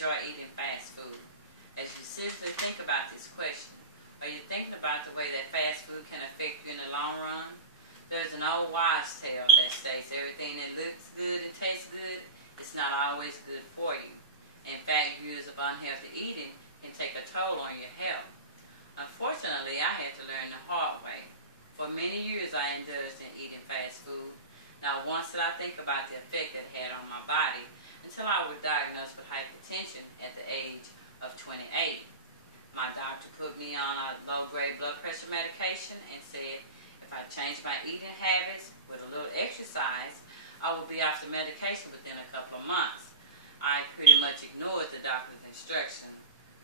enjoy eating fast food? As you seriously think about this question, are you thinking about the way that fast food can affect you in the long run? There's an old wives' tale that states everything that looks good and tastes good is not always good for you. In fact, years of unhealthy eating can take a toll on your health. Unfortunately, I had to learn the hard way. For many years, I indulged in eating fast food. Not once did I think about the effect it had on my body until I was diagnosed with hypertension at the age of 28. My doctor put me on a low-grade blood pressure medication and said if I changed my eating habits with a little exercise, I would be off the medication within a couple of months. I pretty much ignored the doctor's instruction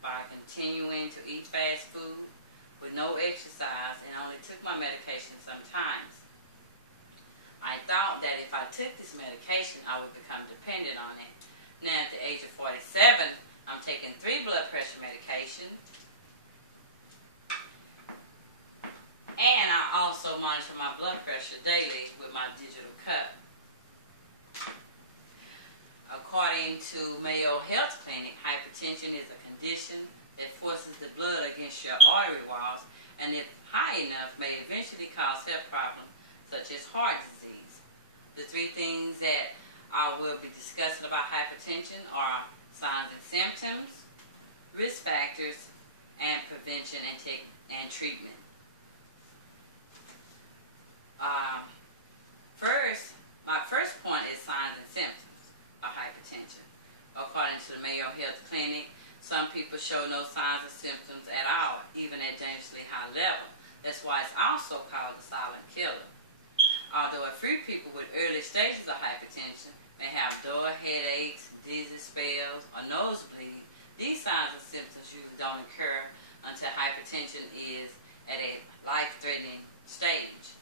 by continuing to eat fast food with no exercise and only took my medication sometimes. I thought that if I took this medication, I would become dependent on it. Now, at the age of 47, I'm taking 3 blood pressure medications, and I also monitor my blood pressure daily with my digital cup. According to Mayo Health Clinic, hypertension is a condition that forces the blood against your artery walls, and if high enough, may eventually cause health problems such as heart disease. The 3 things that I will be discussing about hypertension are signs and symptoms, risk factors, and prevention and treatment. My first point is signs and symptoms of hypertension. According to the Mayo Health Clinic, some people show no signs or symptoms at all, even at dangerously high level. That's why it's also called the silent killer. Although a few people with early stages of hypertension may have dull headaches, dizzy spells, or nosebleed, these signs and symptoms usually don't occur until hypertension is at a life-threatening stage.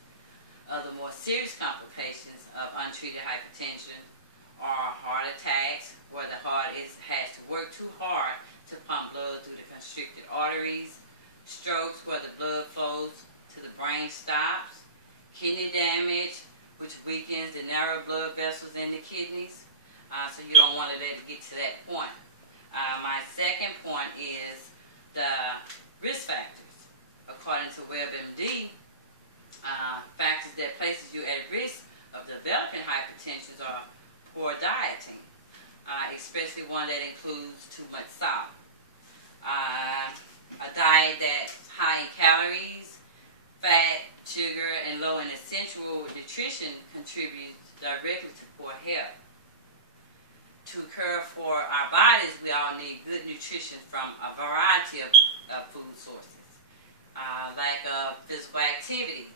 Other more serious complications of untreated hypertension are heart attacks, where the heart has to work too hard to pump blood through the constricted arteries, strokes where the blood flows to the brain stops, kidney damage, which weakens the narrow blood vessels in the kidneys, so you don't want to let it get to that point. My second point is the risk factors. According to WebMD, factors that places you at risk of developing hypertension are poor dieting, especially one that includes too much salt. A diet that's high in calories, fat, sugar, and low in essential nutrition contributes directly to poor health. To care for our bodies, we all need good nutrition from a variety of food sources. Lack of physical activity.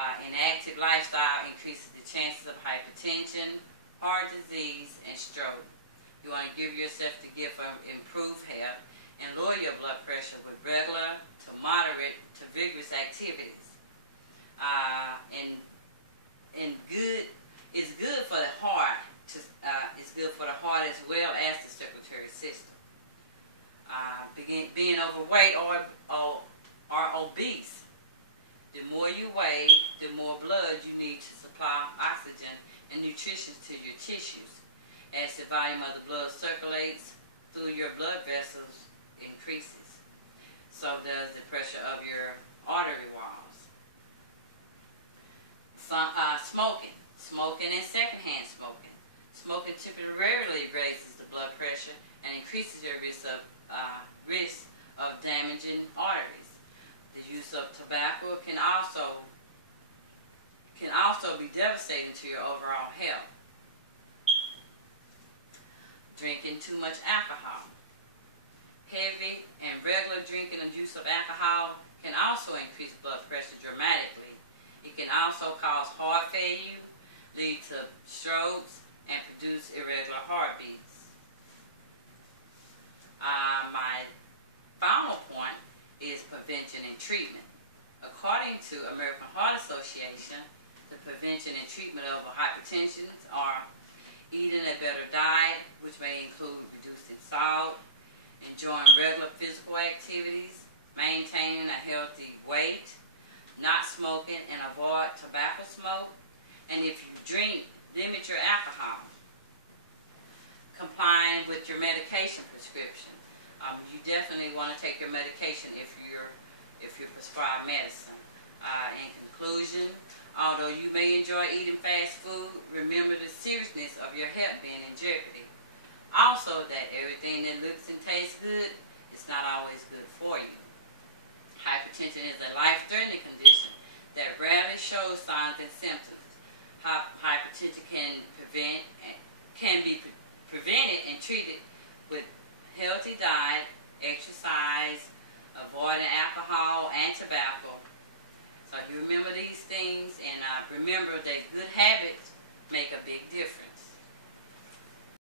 An active lifestyle increases the chances of hypertension, heart disease, and stroke. You want to give yourself the gift of improved health and lower your blood pressure with regular to moderate to vigorous activities. It's good for the heart. It's good for the heart as well as the circulatory system. Being overweight or obese. The more you weigh, the more blood you need to supply oxygen and nutrition to your tissues. As the volume of the blood circulates through your blood vessels increases, so does the pressure of your artery walls. Smoking and secondhand smoking. Smoking temporarily raises the blood pressure and increases your risk of damaging arteries. The use of tobacco can also be devastating to your overall health. Drinking too much alcohol. Heavy and regular drinking and use of alcohol can also increase blood pressure dramatically. It can also cause heart failure, lead to strokes, and produce irregular heartbeats. My final point is prevention and treatment. According to American Heart Association, the prevention and treatment of hypertension are eating a better diet, which may include reducing salt, enjoying regular physical activities, maintaining a healthy weight, not smoking and avoid tobacco smoke, and if you drink, limit your alcohol. complying with your medication prescription. You definitely want to take your medication if you're prescribed medicine. In conclusion, although you may enjoy eating fast food, remember the seriousness of your health being in jeopardy. Also, that everything that looks and tastes good is not always